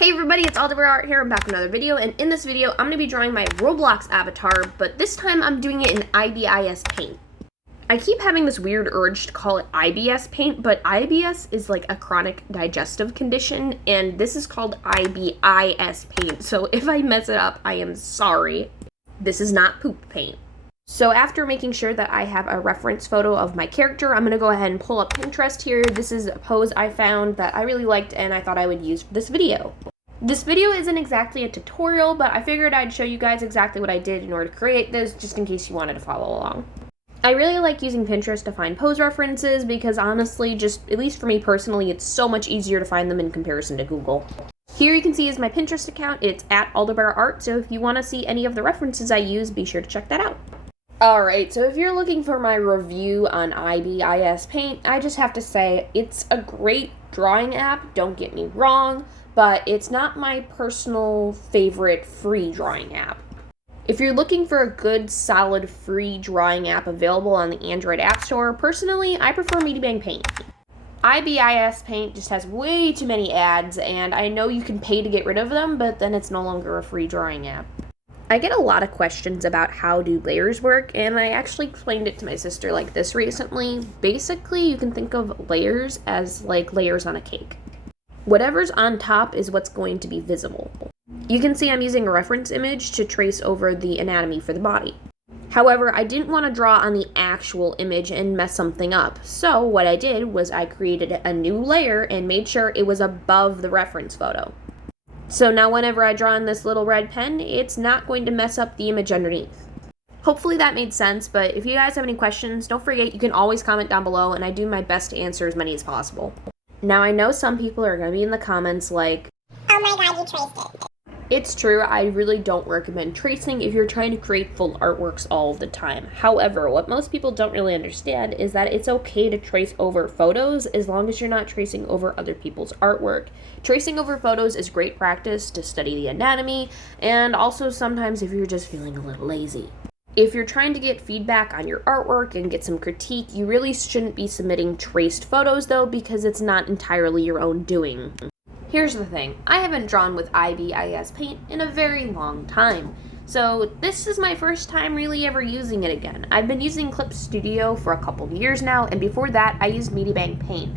Hey everybody, it's Art here. I'm back with another video, and in this video, I'm going to be drawing my Roblox avatar, but this time I'm doing it in Ibis Paint. I keep having this weird urge to call it IBS Paint, but IBS is like a chronic digestive condition, and this is called IBIS Paint, so if I mess it up, I am sorry. This is not poop paint. So after making sure that I have a reference photo of my character, I'm going to go ahead and pull up Pinterest here. This is a pose I found that I really liked and I thought I would use for this video. This video isn't exactly a tutorial, but I figured I'd show you guys exactly what I did in order to create this, just in case you wanted to follow along. I really like using Pinterest to find pose references because honestly, at least for me personally, it's so much easier to find them in comparison to Google. Here you can see is my Pinterest account. It's at @Art, so if you want to see any of the references I use, be sure to check that out. Alright, so if you're looking for my review on IBIS Paint, I just have to say, it's a great drawing app, don't get me wrong, but it's not my personal favorite free drawing app. If you're looking for a good, solid, free drawing app available on the Android App Store, personally, I prefer Paint. IBIS Paint just has way too many ads, and I know you can pay to get rid of them, but then it's no longer a free drawing app. I get a lot of questions about how do layers work, and I actually explained it to my sister like this recently. Basically, you can think of layers as like layers on a cake. Whatever's on top is what's going to be visible. You can see I'm using a reference image to trace over the anatomy for the body. However, I didn't want to draw on the actual image and mess something up, so what I did was I created a new layer and made sure it was above the reference photo. So now whenever I draw in this little red pen, it's not going to mess up the image underneath. Hopefully that made sense, but if you guys have any questions, don't forget you can always comment down below, and I do my best to answer as many as possible. Now I know some people are going to be in the comments like, "Oh my god, you traced it." It's true, I really don't recommend tracing if you're trying to create full artworks all the time. However, what most people don't really understand is that it's okay to trace over photos as long as you're not tracing over other people's artwork. Tracing over photos is great practice to study the anatomy, and also sometimes if you're just feeling a little lazy. If you're trying to get feedback on your artwork and get some critique, you really shouldn't be submitting traced photos though, because it's not entirely your own doing. Here's the thing, I haven't drawn with IBIS Paint in a very long time, so this is my first time really ever using it again. I've been using Clip Studio for a couple of years now, and before that I used Paint.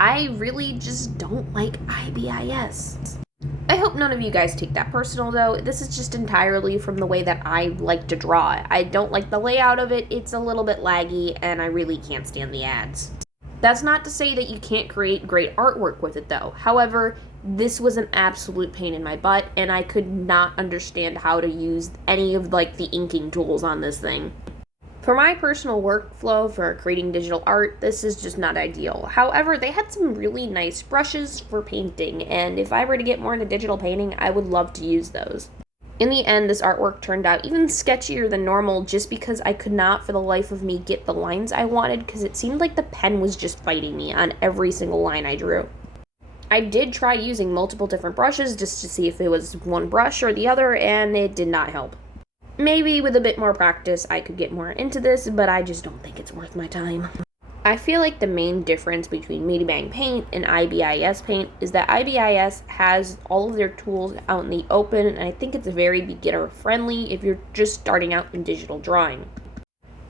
I really just don't like IBIS. I hope none of you guys take that personal though. This is just entirely from the way that I like to draw it. I don't like the layout of it, it's a little bit laggy, and I really can't stand the ads. That's not to say that you can't create great artwork with it though. However, this was an absolute pain in my butt, and I could not understand how to use any of like the inking tools on this thing. For my personal workflow for creating digital art, this is just not ideal. However, they had some really nice brushes for painting, and if I were to get more into digital painting, I would love to use those. In the end, this artwork turned out even sketchier than normal just because I could not for the life of me get the lines I wanted because it seemed like the pen was just fighting me on every single line I drew. I did try using multiple different brushes just to see if it was one brush or the other, and it did not help. Maybe with a bit more practice I could get more into this, but I just don't think it's worth my time. I feel like the main difference between Paint and IBIS Paint is that IBIS has all of their tools out in the open, and I think it's very beginner friendly if you're just starting out in digital drawing.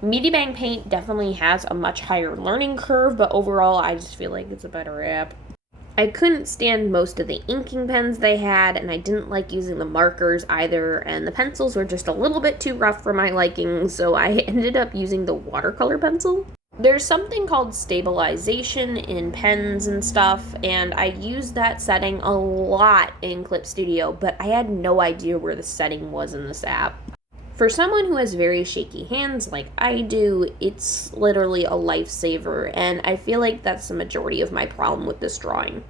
Paint definitely has a much higher learning curve, but overall I just feel like it's a better app. I couldn't stand most of the inking pens they had, and I didn't like using the markers either, and the pencils were just a little bit too rough for my liking, so I ended up using the watercolor pencil. There's something called stabilization in pens and stuff, and I used that setting a lot in Clip Studio, but I had no idea where the setting was in this app. For someone who has very shaky hands like I do, it's literally a lifesaver, and I feel like that's the majority of my problem with this drawing.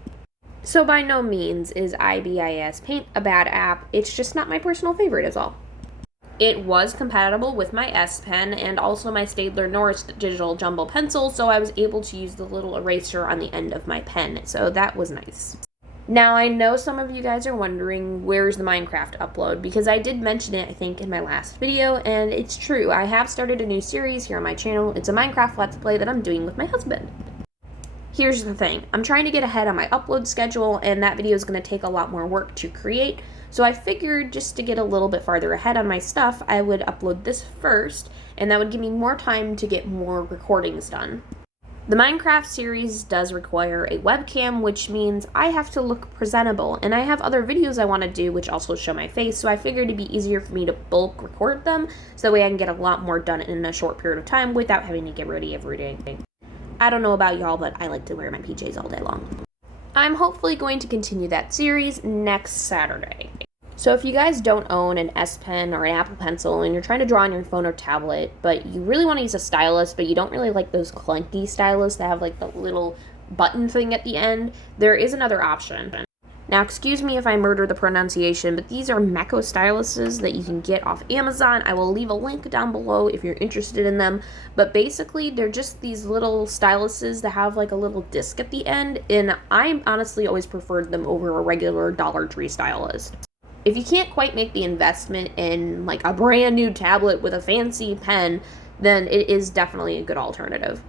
So by no means is IBIS Paint a bad app, it's just not my personal favorite is all. It was compatible with my S Pen and also my Staedtler Norris digital jumbo pencil, so I was able to use the little eraser on the end of my pen, so that was nice. Now, I know some of you guys are wondering where's the Minecraft upload, because I did mention it, I think, in my last video, and it's true. I have started a new series here on my channel. It's a Minecraft Let's Play that I'm doing with my husband. Here's the thing, I'm trying to get ahead on my upload schedule, and that video is going to take a lot more work to create, so I figured just to get a little bit farther ahead on my stuff, I would upload this first, and that would give me more time to get more recordings done. The Minecraft series does require a webcam, which means I have to look presentable, and I have other videos I want to do which also show my face, so I figured it'd be easier for me to bulk record them, so that way I can get a lot more done in a short period of time without having to get ready every day. I don't know about y'all, but I like to wear my PJs all day long. I'm hopefully going to continue that series next Saturday. So if you guys don't own an S Pen or an Apple Pencil and you're trying to draw on your phone or tablet, but you really want to use a stylus, but you don't really like those clunky stylus that have like the little button thing at the end, there is another option. Now, excuse me if I murder the pronunciation, but these are Meko styluses that you can get off Amazon. I will leave a link down below if you're interested in them. But basically, they're just these little styluses that have like a little disc at the end, and I honestly always preferred them over a regular Dollar Tree stylus. If you can't quite make the investment in like a brand new tablet with a fancy pen, then it is definitely a good alternative.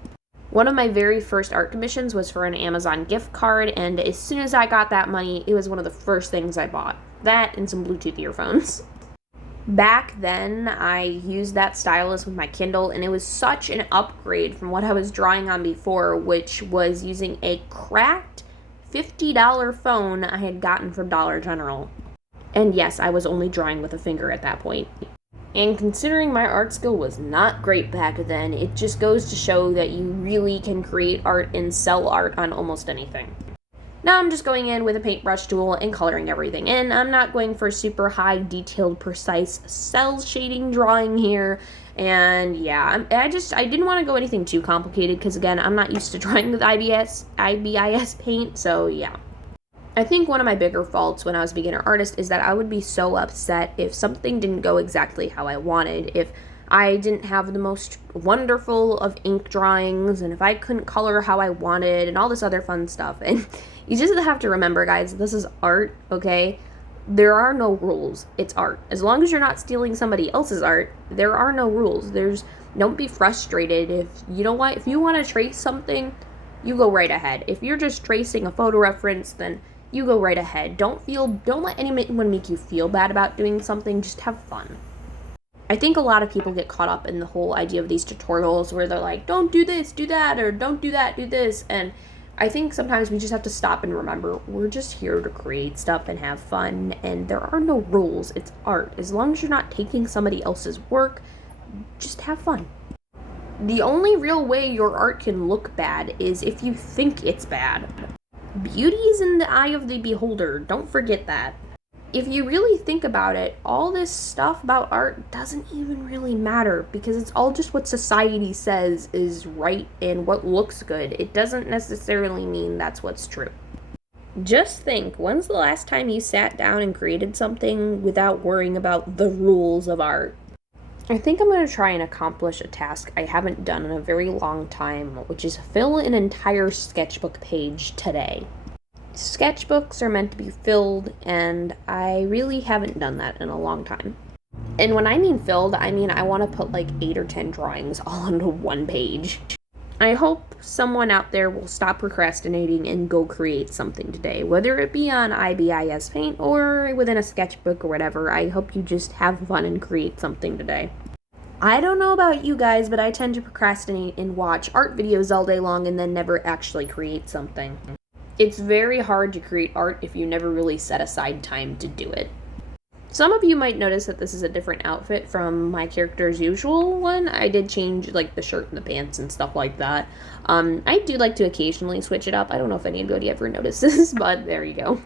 One of my very first art commissions was for an Amazon gift card, and as soon as I got that money, it was one of the first things I bought. That and some Bluetooth earphones. Back then, I used that stylus with my Kindle, and it was such an upgrade from what I was drawing on before, which was using a cracked $50 phone I had gotten from Dollar General. And yes, I was only drawing with a finger at that point. And considering my art skill was not great back then, it just goes to show that you really can create art and sell art on almost anything. Now I'm just going in with a paintbrush tool and coloring everything in. I'm not going for super high detailed precise cell shading drawing here. And yeah, I didn't want to go anything too complicated because again, I'm not used to drawing with Ibis Paint, so yeah. I think one of my bigger faults when I was a beginner artist is that I would be so upset if something didn't go exactly how I wanted, if I didn't have the most wonderful of ink drawings, and if I couldn't color how I wanted, and all this other fun stuff. And you just have to remember, guys, this is art, okay? There are no rules. It's art. As long as you're not stealing somebody else's art, there are no rules. Don't be frustrated if you want to trace something, you go right ahead. If you're just tracing a photo reference, then you go right ahead. Don't let anyone make you feel bad about doing something. Just have fun. I think a lot of people get caught up in the whole idea of these tutorials where they're like, don't do this, do that, or don't do that, do this. And I think sometimes we just have to stop and remember, we're just here to create stuff and have fun, and there are no rules. It's art. As long as you're not taking somebody else's work, just have fun. The only real way your art can look bad is if you think it's bad. Beauty is in the eye of the beholder. Don't forget that. If you really think about it, all this stuff about art doesn't even really matter because it's all just what society says is right and what looks good. It doesn't necessarily mean that's what's true. Just think, when's the last time you sat down and created something without worrying about the rules of art? I think I'm going to try and accomplish a task I haven't done in a very long time, which is fill an entire sketchbook page today. Sketchbooks are meant to be filled, and I really haven't done that in a long time. And when I mean filled, I mean I want to put like 8 or 10 drawings all onto one page. I hope someone out there will stop procrastinating and go create something today, whether it be on Ibis Paint or within a sketchbook or whatever. I hope you just have fun and create something today. I don't know about you guys, but I tend to procrastinate and watch art videos all day long and then never actually create something. It's very hard to create art if you never really set aside time to do it. Some of you might notice that this is a different outfit from my character's usual one. I did change like the shirt and the pants and stuff like that. I do like to occasionally switch it up. I don't know if anybody ever notices, but there you go.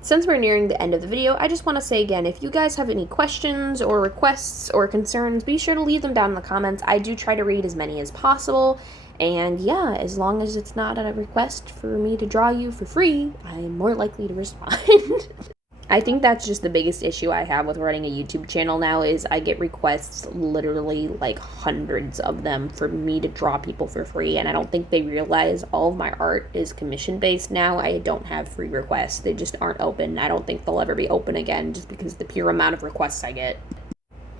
Since we're nearing the end of the video, I just want to say again, if you guys have any questions or requests or concerns, be sure to leave them down in the comments. I do try to read as many as possible. And yeah, as long as it's not a request for me to draw you for free, I'm more likely to respond. I think that's just the biggest issue I have with running a YouTube channel now is I get requests, literally like hundreds of them, for me to draw people for free, and I don't think they realize all of my art is commission based now. I don't have free requests. They just aren't open. I don't think they'll ever be open again just because of the pure amount of requests I get.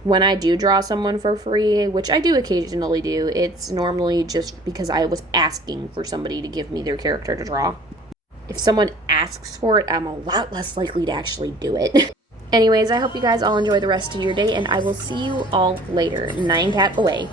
When I do draw someone for free, which I do occasionally do, it's normally just because I was asking for somebody to give me their character to draw. If someone asks for it, I'm a lot less likely to actually do it. Anyways, I hope you guys all enjoy the rest of your day, and I will see you all later. 9 cat away.